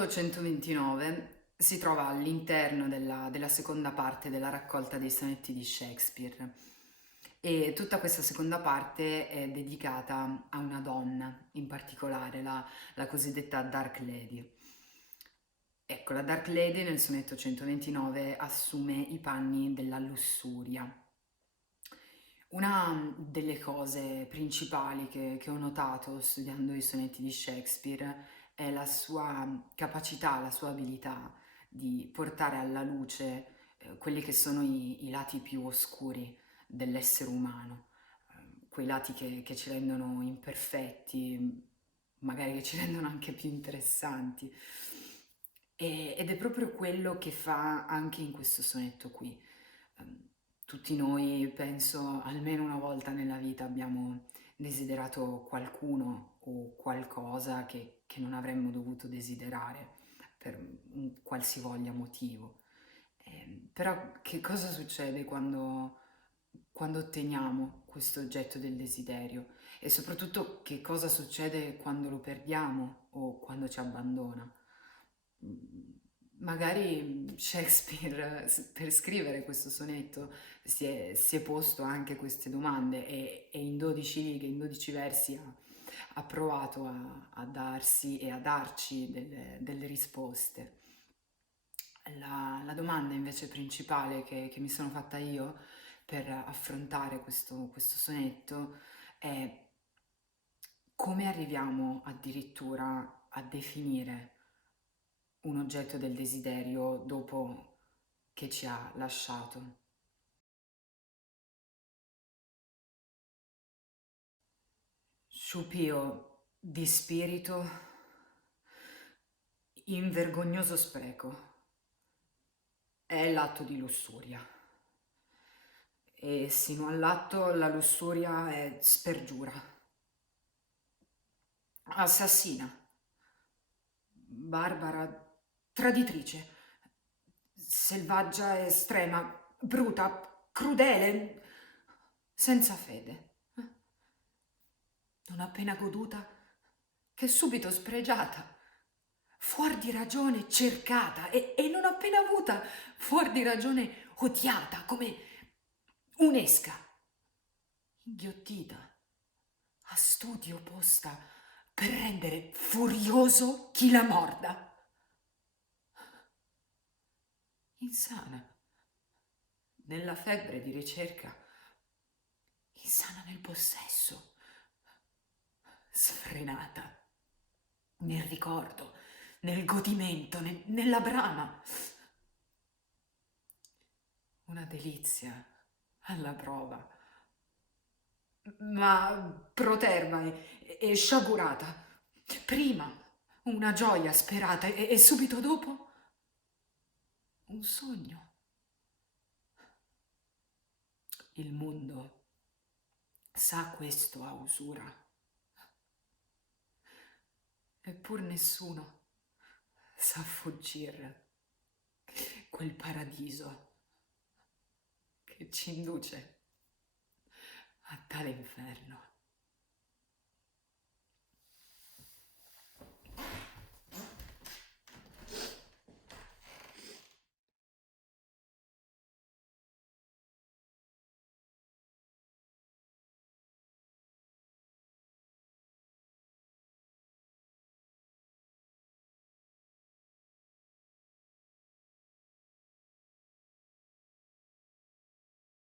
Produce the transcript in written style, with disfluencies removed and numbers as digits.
Capitolo 129 si trova all'interno della seconda parte della raccolta dei sonetti di Shakespeare e tutta questa seconda parte è dedicata a una donna, in particolare la cosiddetta Dark Lady. Ecco, la Dark Lady nel sonetto 129 assume i panni della lussuria. Una delle cose principali che ho notato studiando i sonetti di Shakespeare è la sua capacità, la sua abilità di portare alla luce quelli che sono i lati più oscuri dell'essere umano, quei lati che ci rendono imperfetti, magari che ci rendono anche più interessanti. Ed è proprio quello che fa anche in questo sonetto qui. Ehm, Tutti noi, penso, almeno una volta nella vita abbiamo desiderato qualcuno o qualcosa che non avremmo dovuto desiderare per un qualsivoglia motivo. Però che cosa succede quando otteniamo questo oggetto del desiderio? E soprattutto che cosa succede quando lo perdiamo o quando ci abbandona? Mm, Magari Shakespeare per scrivere questo sonetto si è posto anche queste domande e in 12 righe, in 12 versi ha provato a darsi e a darci delle risposte. La domanda invece principale che mi sono fatta io per affrontare questo sonetto è come arriviamo addirittura a definire un oggetto del desiderio dopo che ci ha lasciato. Sciupio di spirito in vergognoso spreco è l'atto di lussuria e sino all'atto la lussuria è spergiura, assassina, barbara, traditrice, selvaggia, estrema, bruta, crudele, senza fede. Non appena goduta, che subito spregiata, fuor di ragione cercata e non appena avuta, fuor di ragione odiata, come un'esca, inghiottita, a studio posta per rendere furioso chi la morda. Insana, nella febbre di ricerca, insana nel possesso, sfrenata nel ricordo, nel godimento, nella brama. Una delizia alla prova, ma proterva e sciagurata. Prima una gioia sperata e subito dopo un sogno. Il mondo sa questo a usura, eppur nessuno sa fuggire quel paradiso che ci induce a tale inferno.